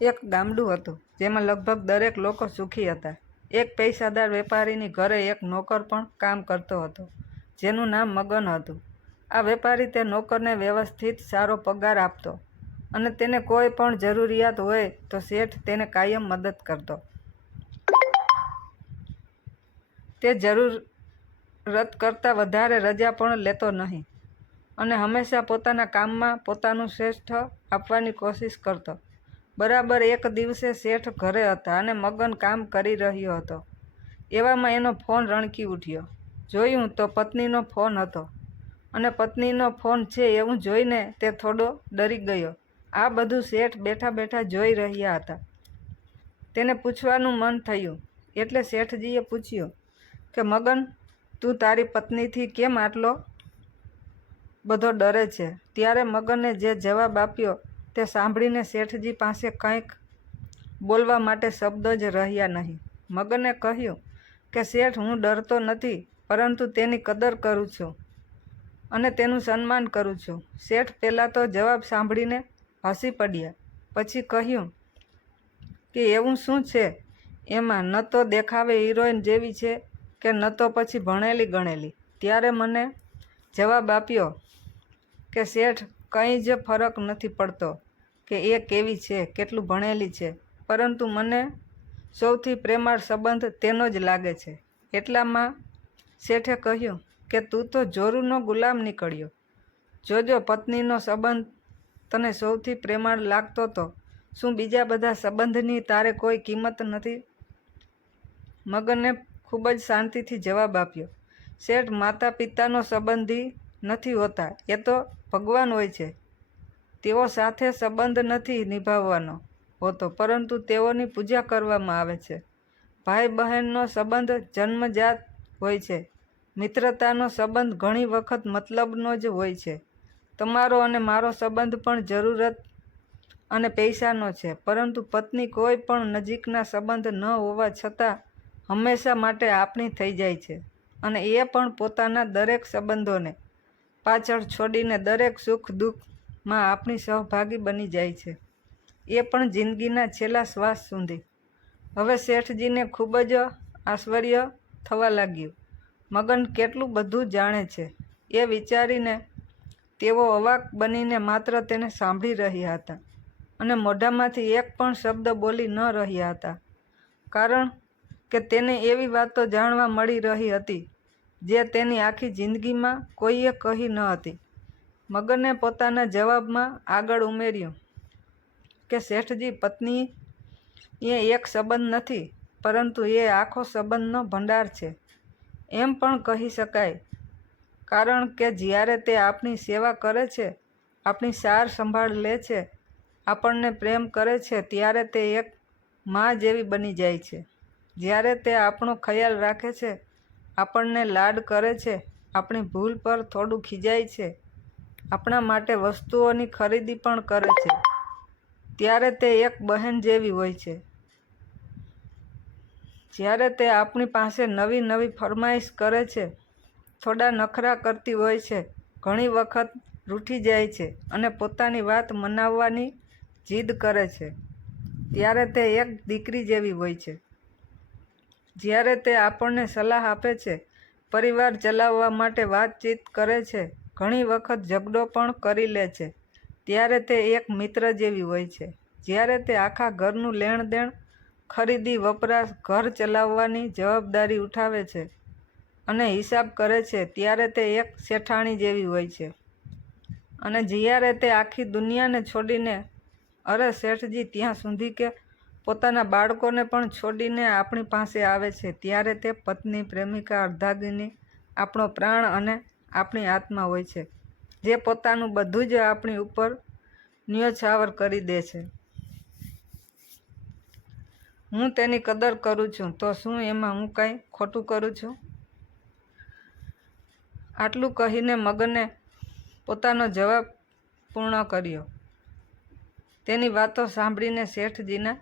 એક ગામડું હતું જેમાં લગભગ દરેક લોકો સુખી હતા. એક પૈસાદાર વેપારીની ઘરે એક નોકર પણ કામ કરતો હતો જેનું નામ મગન હતું. આ વેપારી તે નોકરને વ્યવસ્થિત સારો પગાર આપતો અને તેને કોઈ પણ જરૂરિયાત હોય તો શેઠ તેને કાયમ મદદ કરતો. તે જરૂરત કરતાં વધારે રજા પણ લેતો નહીં અને હંમેશા પોતાના કામમાં પોતાનું શ્રેષ્ઠ આપવાની કોશિશ કરતો. બરાબર એક દિવસે શેઠ ઘરે હતા અને મગન કામ કરી રહ્યો હતો. એવામાં એનો ફોન રણકી ઉઠ્યો. જોયું તો પત્નીનો ફોન હતો અને પત્નીનો ફોન છે એવું જોઈને તે થોડો ડરી ગયો. આ બધું શેઠ બેઠા બેઠા જોઈ રહ્યા હતા. તેને પૂછવાનું મન થયું એટલે શેઠજીએ પૂછ્યું કે મગન, તું તારી પત્નીથી કેમ આટલો બધો ડરે છે? ત્યારે મગને જે જવાબ આપ્યો તે સાંભળીને શેઠજી પાસે કંઈક બોલવા માટે શબ્દો જ રહ્યા નહીં. મગને કહ્યું કે શેઠ, હું ડરતો નથી, પરંતુ તેની કદર કરું છું અને તેનું સન્માન કરું છું. શેઠ પહેલાં તો જવાબ સાંભળીને હસી પડ્યા, પછી કહ્યું કે એવું શું છે એમાં? ન તો દેખાવે હિરોઈન જેવી છે કે ન તો પછી ભણેલી ગણેલી. ત્યારે મને જવાબ આપ્યો કે શેઠ, કંઈ જ ફરક નથી પડતો કે એ કેવી છે, કેટલું ભણેલી છે, પરંતુ મને સૌથી પ્રેમાળ સંબંધ તેનો જ લાગે છે. એટલામાં શેઠે કહ્યું કે તું તો જોરુનો ગુલામ નીકળ્યો. જોજો, પત્નીનો સંબંધ તને સૌથી પ્રેમાળ લાગતો તો શું બીજા બધા સંબંધની તારે કોઈ કિંમત નથી? મગને ખૂબ જ શાંતિથી જવાબ આપ્યો, શેઠ, માતા પિતાનો સંબંધી નથી હોતા, એ તો ભગવાન હોય છે. તેઓ સાથે સંબંધ નથી નિભાવવાનો હોતો, પરંતુ તેઓની પૂજા કરવામાં આવે છે. ભાઈ બહેનનો સંબંધ જન્મજાત હોય છે. મિત્રતાનો સંબંધ ઘણી વખત મતલબનો જ હોય છે. તમારો અને મારો સંબંધ પણ જરૂરત અને પૈસાનો છે, પરંતુ પત્ની કોઈ પણ નજીકના સંબંધ ન હોવા છતાં હંમેશા માટે આપણી થઈ જાય છે અને એ પણ પોતાના દરેક સંબંધોને પાછળ છોડીને દરેક સુખ દુઃખમાં આપણી સહભાગી બની જાય છે, એ પણ જિંદગીના છેલ્લા શ્વાસ સુધી. હવે શેઠજીને ખૂબ જ આશ્ચર્ય થવા લાગ્યું. મગન કેટલું બધું જાણે છે એ વિચારીને તેઓ અવાક બનીને માત્ર તેને સાંભળી રહ્યા હતા અને મોઢામાંથી એક પણ શબ્દ બોલી ન રહ્યા હતા, કારણ કે તેને એવી વાતો જાણવા મળી રહી હતી જે તેની આખી જિંદગીમાં કોઈએ કહી ન હતી. મગને પોતાના જવાબમાં આગળ ઉમેર્યું કે શેઠજી, પત્ની એ એક સંબંધ નથી, પરંતુ એ આખો સંબંધનો ભંડાર છે એમ પણ કહી શકાય, કારણ કે જ્યારે તે આપણી સેવા કરે છે, આપણી સાર સંભાળ લે છે, આપણને પ્રેમ કરે છે, ત્યારે તે એક માં જેવી બની જાય છે. જ્યારે તે આપણો ખ્યાલ રાખે છે, આપણને લાડ કરે છે, આપણી ભૂલ પર થોડું ખીજાય છે, આપણા માટે વસ્તુઓની ખરીદી પણ કરે છે, ત્યારે તે એક બહેન જેવી હોય છે. જ્યારે તે આપણી પાસે નવી નવી ફરમાઈશ કરે છે, થોડા નખરા કરતી હોય છે, ઘણી વખત રૂઠી જાય છે અને પોતાની વાત મનાવવાની જીદ કરે છે, ત્યારે તે એક દીકરી જેવી હોય છે. જ્યારે તે આપણને સલાહ આપે છે, પરિવાર ચલાવવા માટે વાતચીત કરે છે, ઘણી વખત ઝઘડો પણ કરી લે છે, ત્યારે તે એક મિત્ર જેવી હોય છે. જ્યારે તે આખા ઘરનું લેણ દેણ, ખરીદી વપરાશ, ઘર ચલાવવાની જવાબદારી ઉઠાવે છે અને હિસાબ કરે છે, ત્યારે તે એક શેઠાણી જેવી હોય છે. અને જ્યારે તે આખી દુનિયાને છોડીને, અરે શેઠજી, ત્યાં સુધી કે પોતાના બાળકોને પણ છોડીને આપણી પાસે આવે છે, ત્યારે તે પત્ની, પ્રેમિકા, અર્ધાંગિની, આપણો પ્રાણ અને આપણી આત્મા હોય છે, જે પોતાનું બધું જ આપણી ઉપર ન્યોછાવર કરી દે છે. હું તેની કદર કરું છું, તો શું એમાં હું કંઈ ખોટું કરું છું? આટલું કહીને મગને પોતાનો જવાબ પૂર્ણ કર્યો. તેની વાતો સાંભળીને શેઠજીના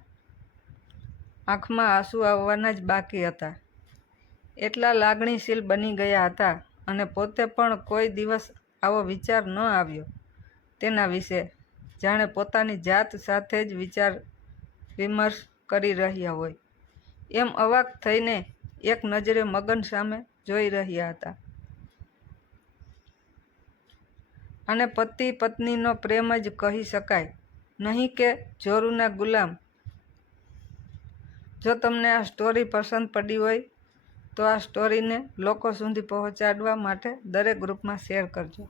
આંખમાં આંસુ આવવાના જ બાકી હતા. એટલા લાગણીશીલ બની ગયા હતા અને પોતે પણ કોઈ દિવસ આવો વિચાર ન આવ્યો તેના વિશે, જાણે પોતાની જાત સાથે જ વિચાર વિમર્શ કરી રહ્યા હોય એમ અવાક થઈને એક નજરે મગન સામે જોઈ રહ્યા હતા. અને પતિ પત્નીનો પ્રેમ જ કહી શકાય, નહીં કે જોરુના ગુલામ. જો તમને આ સ્ટોરી પસંદ પડી હોય તો આ સ્ટોરીને લોકો સુધી પહોંચાડવા માટે દરેક ગ્રુપમાં શેર કરજો.